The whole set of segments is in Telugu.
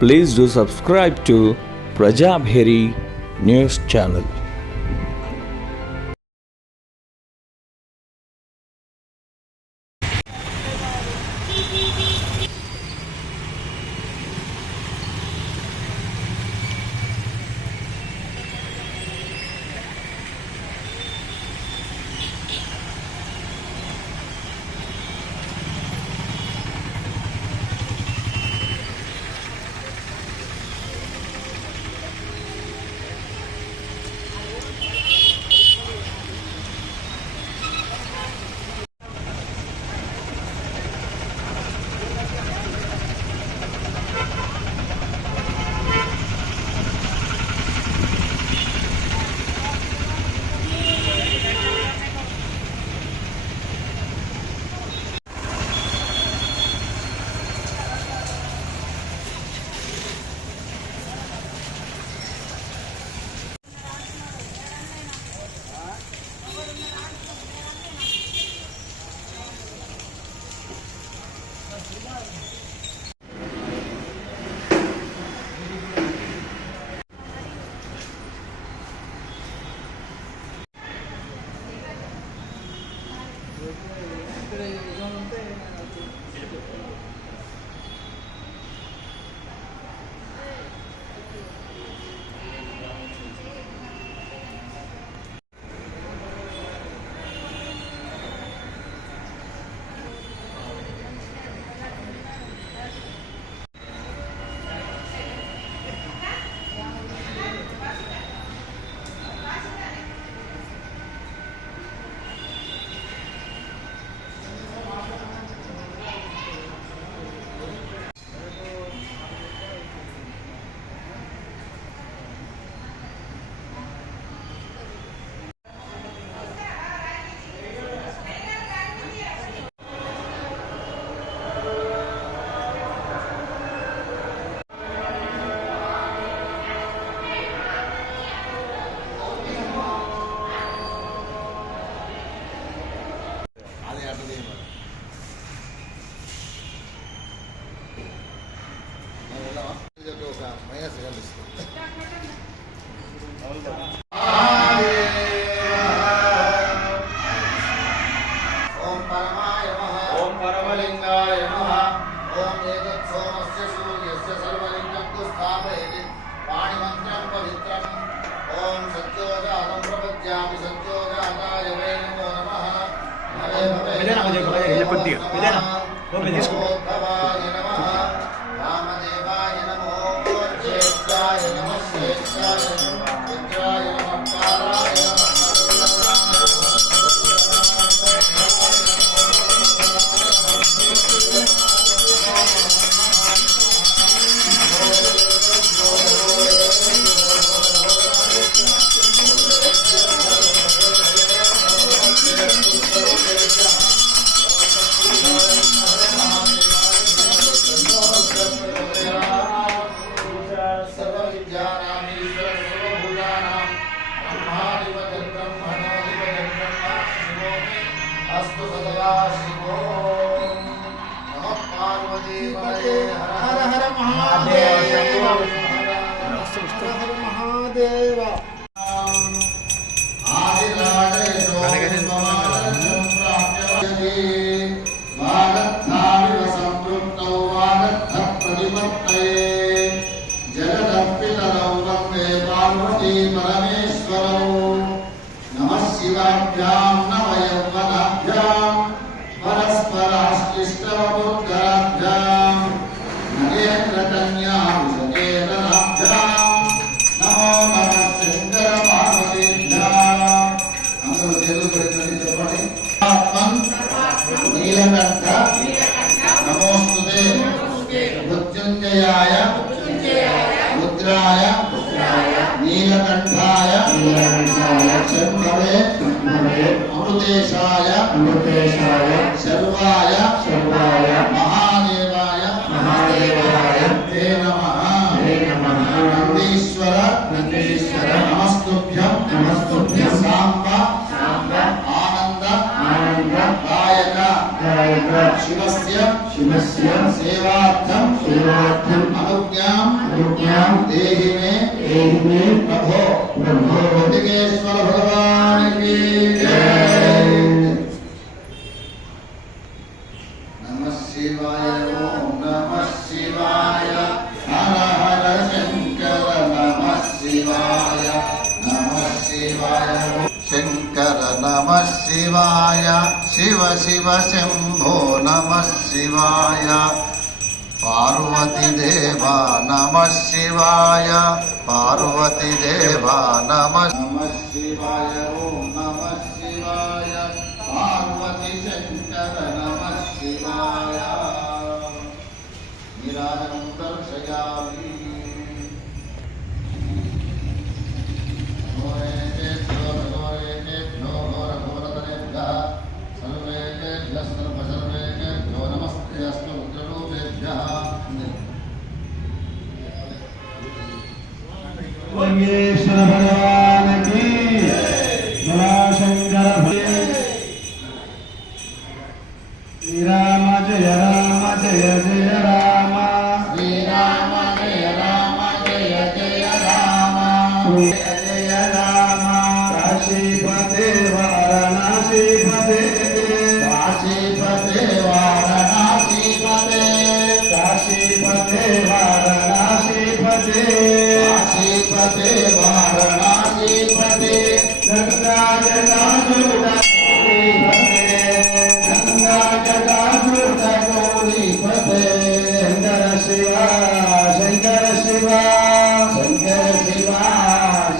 Please do subscribe to Prajabheri News Channel. अमृतेशाय सर्वाय महादेवाय ते नमः नंदीश्वर नमस्तुभ्यं सांब आनंद दायक शिवस्य सेवार्थं अनुज्ञां देहि मे प्रभो बृहदेश्वर भगवान की जय। नमः शिवाय ओम नमः शिवाय हर हर शंकर नमः शिवाय शंकर नमः शिवाय शिव शिव शंभो नमः शिवाय पार्वती देवा नमः शिवाय पार्वती देवा नमः शिवाय ओम नमः शिवाय पार्वती शंकर नमः शिवाय निराजनं दर्शयामि। लिंगेश्वर भगवान की शंकर श्री राम जय राम जय जय राम श्री राम जय जय राम जय जय राम काशीपते वाराणसीपते काशीपते वाराणसीपते काशीपते वाराणसीपते काशीपते वाराणसीपते गंगा जटाजुटा गंगा जटाजुटा गौरीपते शंकर शिवा शंकर शिवा शंकर शिवा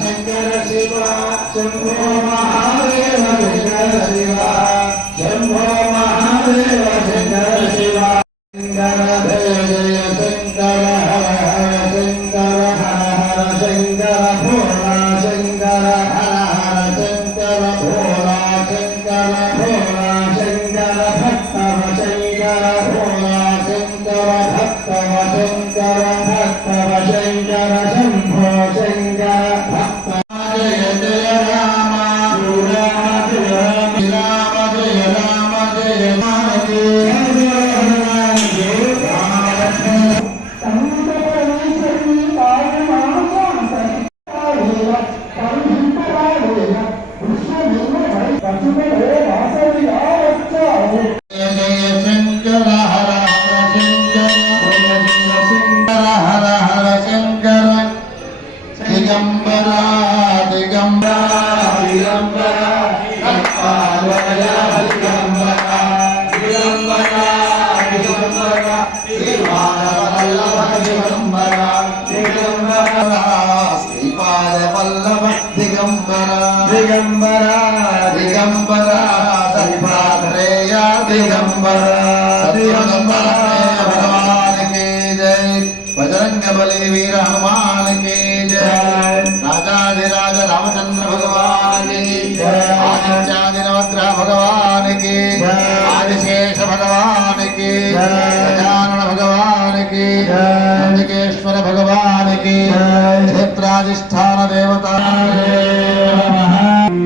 शंकर शिवा शंभो महादेव शंकर शिवा शंभो महादेव शंकर शिवा शंकर जय जय शंकर हर हर शंकर हर हर शंकर भोला शंकर हर हर शंकर भोला शंकर भोला शंकर भक्तव शंकर भोला शंकर भक्तव शंकर भक्तव शंकर शंभो शंकर भक्त जय जय राम राम जय राम राम जय राम जय जय शंकर हर हर शंकर हर हर शंकर दिगंबरा दिगंबरा दिगंबरा दिगंबरा दिगंबरा दिगंबरा दिगंबरा श्रीपाद वल्लभ दिगंबरा दिगंबरा दिगंबरा दत्तात्रेय दिगंबरा दिगंबरा भगवान की जय। बजरंग बली वीर हनुमान की जय। राजाधिराज रामचंद्र भगवान की जय। आदित्यादि नवग्रह भगवान की जय। आदिशेष भगवान की जय। गजानन भगवान की जय। नंदिकेश्वर भगवान की जय। क्षेत्राधिष्ठान देवता नमः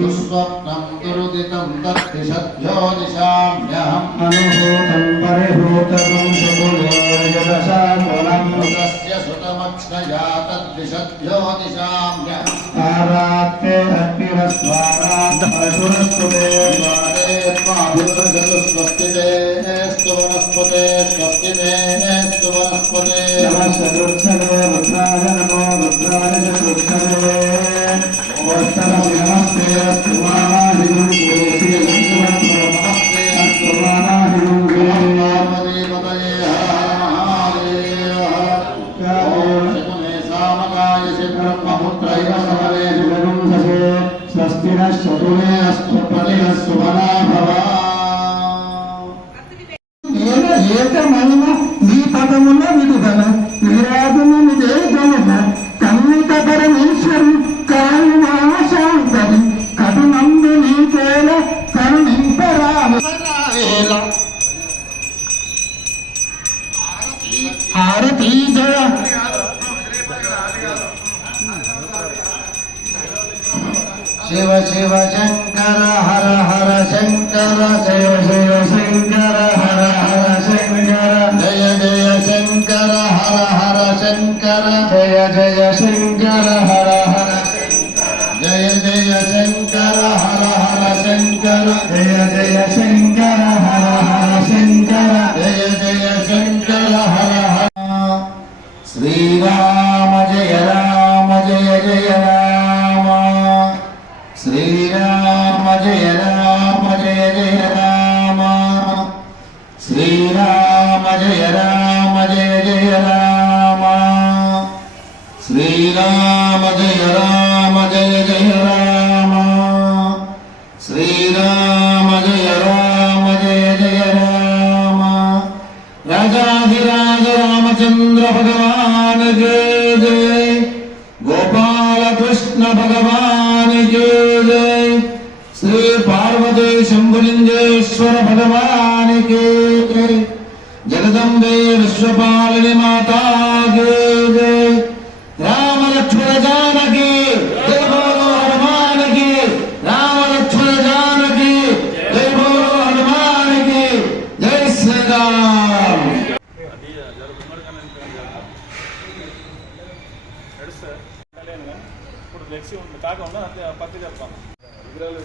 दुःस्वप्नं दुरुदितं तद्दिशज्योतिषाम्यहम् अनुभूतं परिभूतं सुगुणोर्यदशाकुलं तस्य सुतमक्षया तद्दिशज्योतिषाम्यहम् आरात्ते अग्निरस्वारात्मसुरस्तुते स्वस्तिते वनस्पते स्वस्तिते वनस्पते नमस्ते रुद्राय नमो रुद्राय चतुर्थरे ओष्ठनमि नमस्ते अस्तु मामाहिरुं नमस्ते अस्तु मामाहिरुं पार्वतीपतये हर महादेव ओम शकुने सामगाय सिद्धब्रह्मपुत्रैव समरे स्वस्ति नः शतुमे अस्तु प्रतिरस्तु वना भव ఏకమైన ఈ పదమున విడుదల విరాజము నిదే జనన కన్నిక పరమేశ్వరి కాళినాశాంతరి కటునందు నీకేల కరుణింపరావి హారతీ జయ शिव शिव शंकर हर हर शंकर शिव शिव शंकर हर हर शंकर जय जय शंकर हर हर శంకర జయ జయ శంకర హర హర జయ జయ శంకర హర హర శంకర జయ జయ శంకర హర హర శంకర జయ జయ శంకర హర హర శ్రీరామ జయ రామ జయ జయ రామ శ్రీరామ జయ రామ జయ జయ రామ శ్రీరామ జయ రామ జయ జయ రామ శ్రీరామ జయ రామ జయ జయ రామ శ్రీరామ జయ రామ జయ జయ రామ రాజాధిరాజ రామచంద్ర భగవాన్ కే జయ గోపాల కృష్ణ భగవాన్ కే జయ శ్రీ పార్వతీ శంభులింగేశ్వర భగవాన్ కే జయ జగదంబే విశ్వపాలిని మాతా కే జయ రామ లక్ష్మణ జానకి జయ బోలో హనుమాన్ కి రామ లక్ష్మణ జానకి జయ బోలో హనుమాన్ కి జై శ్రీరామ్ ఇప్పుడు ఫ్లెక్సీ ఉంటుంది కాకుండా అంతే పత్తి చెప్తాను విగ్రహాలు